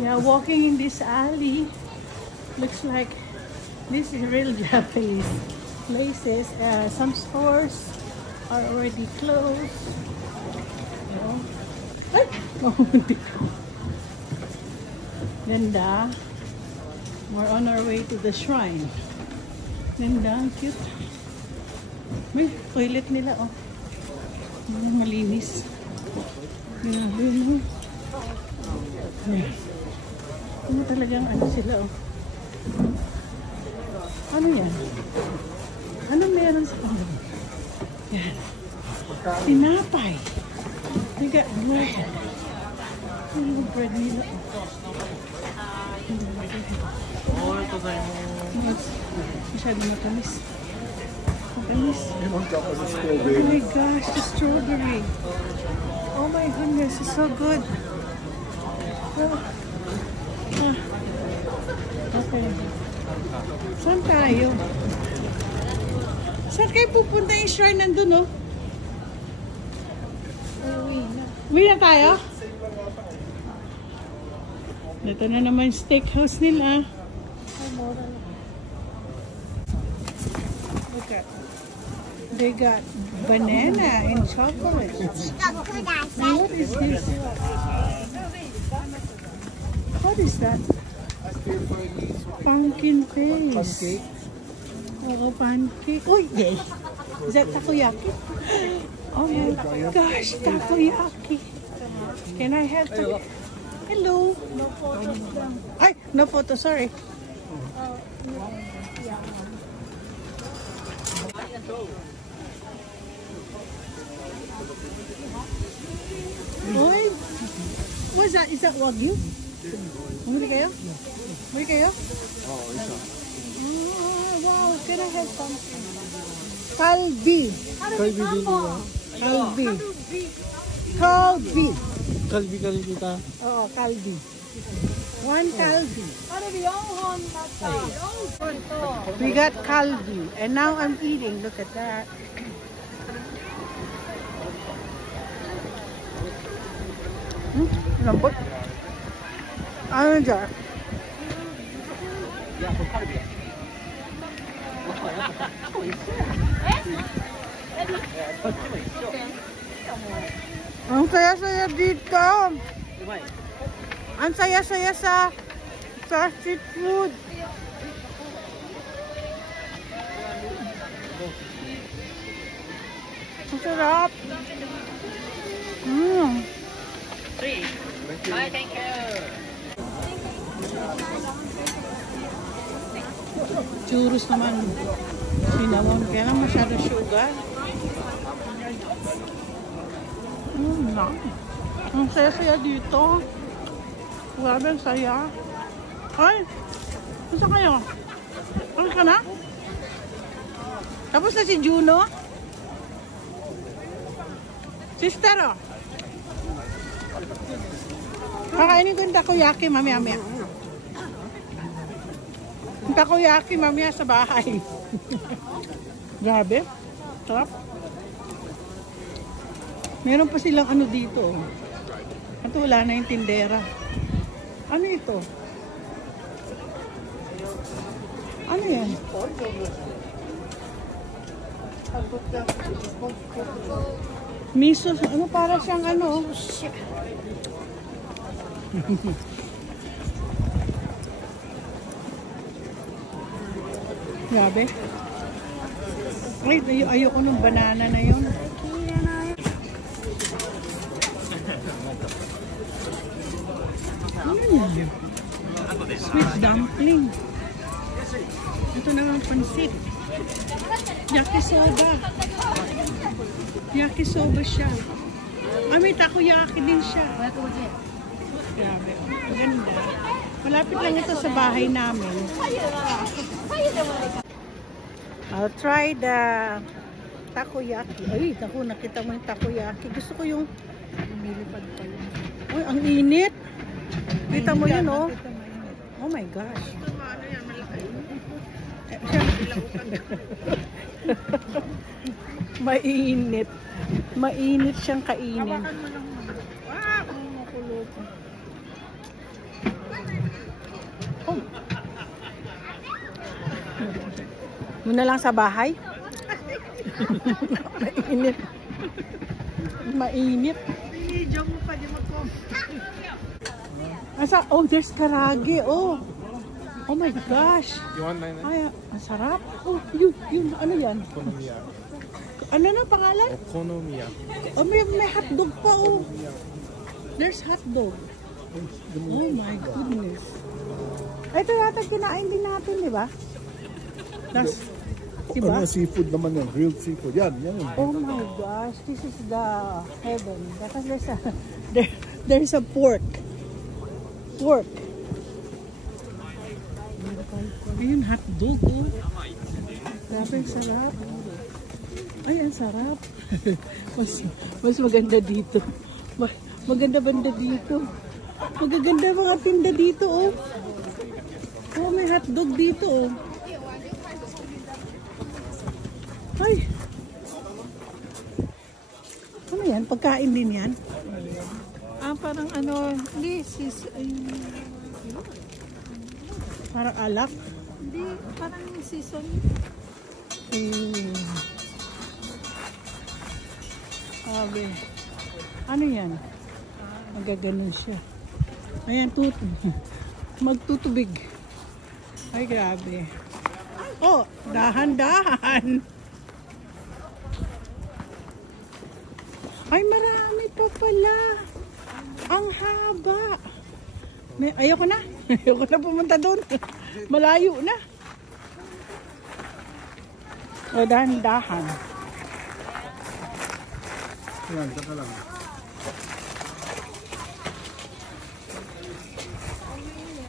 Yeah, walking in this alley looks like this is real Japanese places. Some stores are already closed. Ay! Ganda. We're on our way to the shrine. Ganda, ang cute. May toilet nila, oh. Malinis. Grabe, no? Ano talagang ano sila, oh. Ano yan? Ano meron sa kanila? Yan. Tinapay. They got bread. Ano bread nila, oh. Masyado matamis. Matamis. Oh my gosh, the strawberry. Oh my goodness, it's so good. Okay. Saan tayo? Saan kayo pupunta yung shrine nandun, oh? Uwi na tayo? Ito na naman steakhouse nila. Look at. They got banana and chocolate. Now, what is this? What is that? Pumpkin paste. Oh, pancake. Oh, yeah. Is that takoyaki? Oh my gosh, takoyaki. Can I have takoyaki? Hello. No photo. Ay, no photo, sorry. Oy, what's that? Is that Wagyu? Bumili kayo? Bumili kayo? Oh, isa. Oh, wow. Can I have something? Kalbi. Kalbi din ba? Kalbi. Kalbi. Kalbi ka? Oo, kalbi. One kalbi. We got kalbi. And now I'm eating. Look at that. Lambot. Ano dyan? Ang saya-saya dito. Ang saya-saya sa street food. Ang sarap. Bye, thank you. Churros naman. Cinnamon. Kaya lang masyado sugar. Ang saya-saya dito. Grabe ang saya. Ay! Gusto kayo? Ano ka na? Tapos na si Juno? Sister, oh. Kakainin ko yung takoyaki mamaya-maya. Yung takoyaki mamaya sa bahay. Grabe. Sarap. Meron pa silang ano dito. At wala na yung tindera. Ano ito? Ano yan? Miso. Ano para siyang ano? Grabe. Ay, ayoko ng banana na yun. Sweet dumpling. Ito naman pansit. Yakisoba. Yakisoba siya. May takoyaki din siya. Grabe. Maganda. Malapit lang ito sa bahay namin. I'll try the takoyaki. Ay, naku, nakita mo yung takoyaki. Gusto ko yung lumilipad pa yun. Uy, ang init. Kita mo yun, oh. Oh my gosh. Ano yan, malaki. Mainit. Mainit siyang kainin. Hawakan mo lang. Ah, kumukulo ko. Oh. Muna lang sa bahay. Mainit. Mainit. Video mo pa di Asa? Oh, there's karage. Oh. Oh my gosh. You want 99? Ay, ang sarap. Oh, yun. Ano yan? Okonomiya. Ano na pangalan? Okonomiya. Oh, may hotdog pa. Oh. There's hotdog. Oh my goodness. Ito yata kinain din natin, di ba? Das, di ba? Seafood naman yun. Grilled seafood. Yan. Oh my gosh, this is the heaven. Because there's a pork. Pork. Ayun, hotdog. Oh. Grabe, ang sarap. Ay, ang sarap. mas maganda dito. Maganda banda dito. Magaganda mga tinda dito, oh. Oh, may hotdog dito, oh. Ay. Ano yan? Pagkain din yan? Parang ano, hindi, parang alak? Hindi, parang season. Sabi. Ano yan? Magaganon siya. Ayan, magtutubig. Ay, grabe. Oh, dahan-dahan. Ay, marami pa pala. Ang haba. Ayoko na. Ayoko na pumunta doon. Malayo na. O, dahan-dahan. Yan, saka lang.